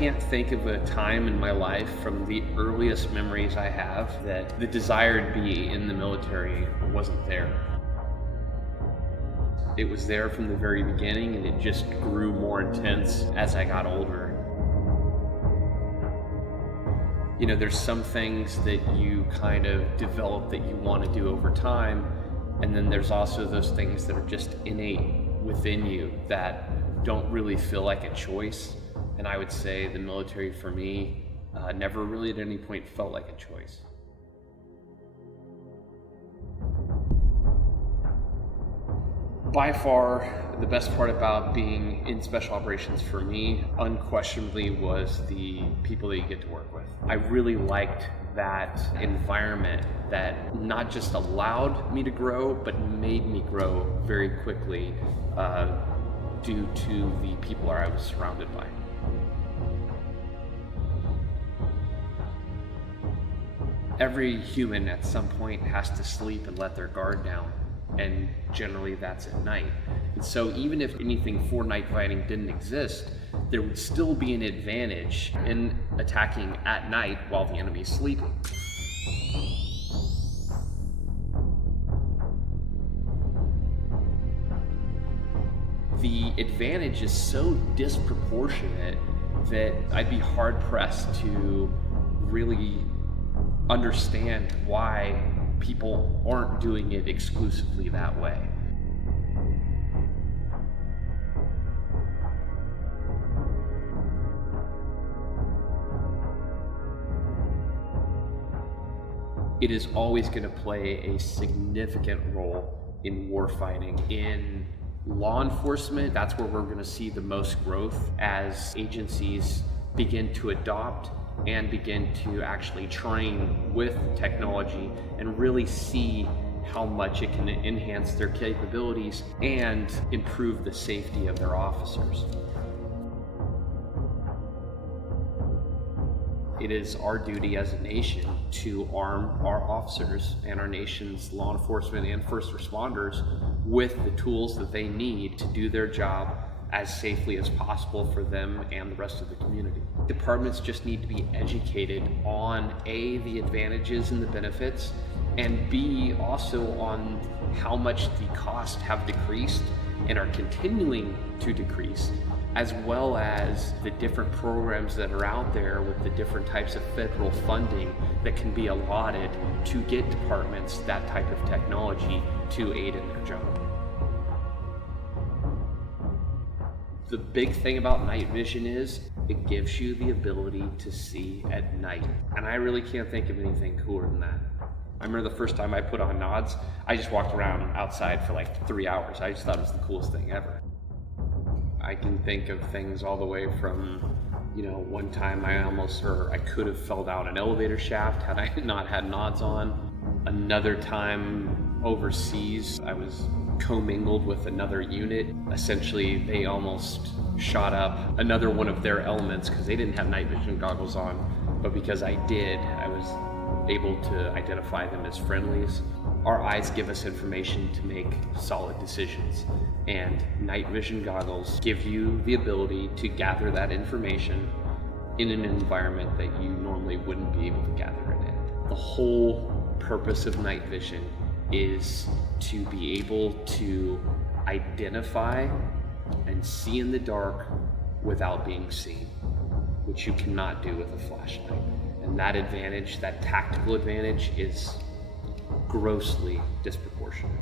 can't think of a time in my life from the earliest memories I have that the desire to be in the military wasn't there. It was there from the very beginning, and it just grew more intense as I got older. You know, there's some things that you kind of develop that you want to do over time, and then there's also those things that are just innate within you that don't really feel like a choice. And I would say the military for me never really at any point felt like a choice. By far, the best part about being in special operations for me, unquestionably, was the people that you get to work with. I really liked that environment that not just allowed me to grow, but made me grow very quickly due to the people I was surrounded by. Every human at some point has to sleep and let their guard down, and generally that's at night. And so even if anything for night fighting didn't exist, there would still be an advantage in attacking at night while the enemy is sleeping. The advantage is so disproportionate that I'd be hard pressed to really understand why people aren't doing it exclusively that way. It is always going to play a significant role in warfighting. In law enforcement, that's where we're going to see the most growth as agencies begin to adopt and begin to actually train with technology and really see how much it can enhance their capabilities and improve the safety of their officers. It is our duty as a nation to arm our officers and our nation's law enforcement and first responders with the tools that they need to do their job as safely as possible for them and the rest of the community. Departments just need to be educated on A, the advantages and the benefits, and B, also on how much the costs have decreased and are continuing to decrease, as well as the different programs that are out there with the different types of federal funding that can be allotted to get departments that type of technology to aid in their job. The big thing about night vision is it gives you the ability to see at night. And I really can't think of anything cooler than that. I remember the first time I put on nods, I just walked around outside for like 3 hours. I just thought it was the coolest thing ever. I can think of things all the way from, one time I could have fell down an elevator shaft had I not had nods on. Another time overseas, I was commingled with another unit. Essentially, they almost shot up another one of their elements because they didn't have night vision goggles on, but because I did, I was able to identify them as friendlies. Our eyes give us information to make solid decisions, and night vision goggles give you the ability to gather that information in an environment that you normally wouldn't be able to gather it in. The whole purpose of night vision is to be able to identify and see in the dark without being seen, which you cannot do with a flashlight. And that advantage, that tactical advantage, is grossly disproportionate.